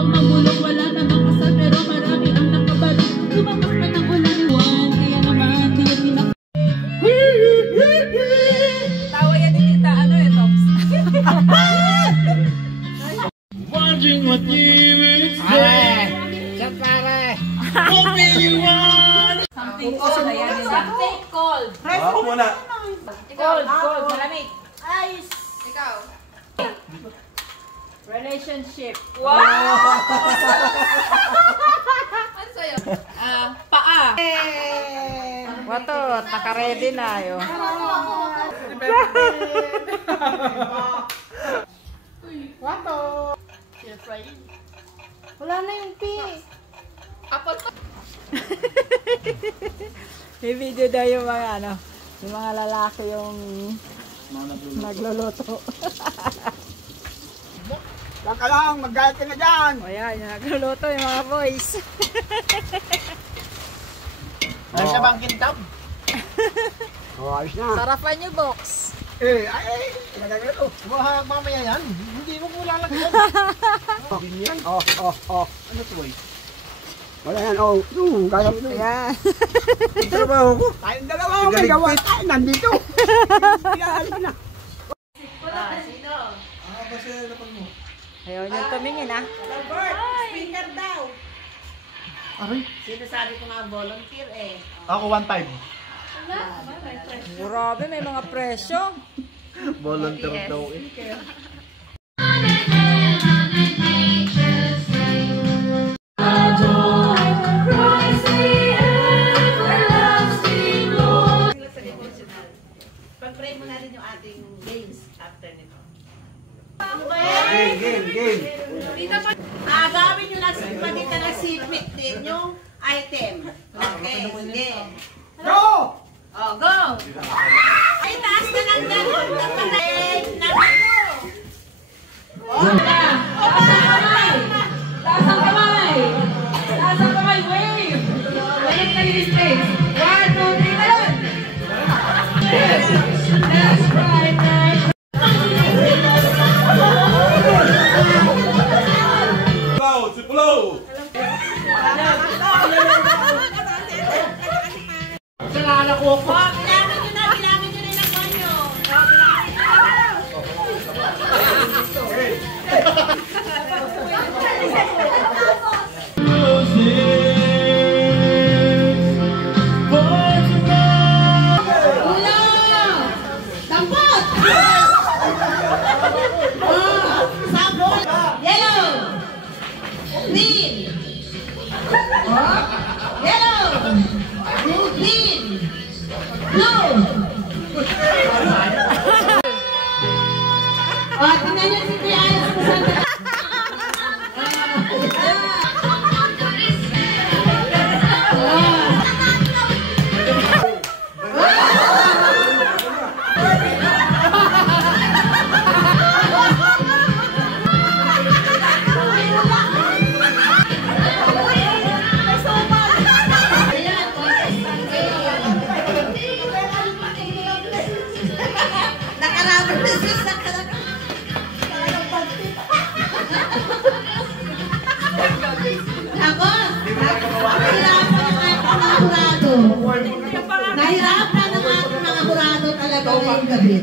Mabulok, wala namang kasal, pero marami ang nakabalo. Lumakas man ang ulan ni Juan, kaya naman tiyak-tiyak. Tawa yan ni Tita, ano eh, Tops? Watching what you will say. Chat pare. Hoping you want. Something cold, ayan. Something cold. Ako muna. Cold, malamig. Ice. Ikaw. Relationship. Wow! Ano sa'yo? Paa. Watot, naka-ready na yun. Watot. Wala na yung tea. Apple to. May video daw yung mga ano, yung mga lalaki yung nagluluto. Lang ka lang, mag-gayat ka na dyan. O yan, yung nagluluto yung mga boys. Ayos na bang kintab? Ayos na. Sarapan yung box. Nagagano. Mamaya yan, hindi mo kung lalagyan. Ano to boy? Wala yan, kaya mo ito. Ayan. Trabaho ko. Tayong dalawa, may gawa tayo, nandito. Pinahalik na. Sino? Ayaw niyo tumingin ah. Robert, speaker daw. Aray. Sinasabi ko nga volunteer eh. Ako 1.5. Grabe, may mga presyo. Volunteer daw eh. Pag-pray mo na rin yung ating games after nito. Game. Gawin nyo lang sa pagkita na sipit din yung item. Okay, sige. Go! Oh, go! Ay, taas na lang dyan. Napatay. Napatay. Taas ang kamay! Taas ang kamay! Wave! Wave ka yung space! 1, 2, 3, talon! Yes! That's right, right! Flow, si flow. Bilangin nyo na yung nakuha nyo. Tampot! Sabon. Yellow. Green. Yellow. Green. Blue. Tingnan nyo si Kuya Alex kung saan ka. Nakarabot na siya sa ako, nahirapan ang aking mga hurado. Nahirapan ang aking mga hurado talaga ngayong gabi.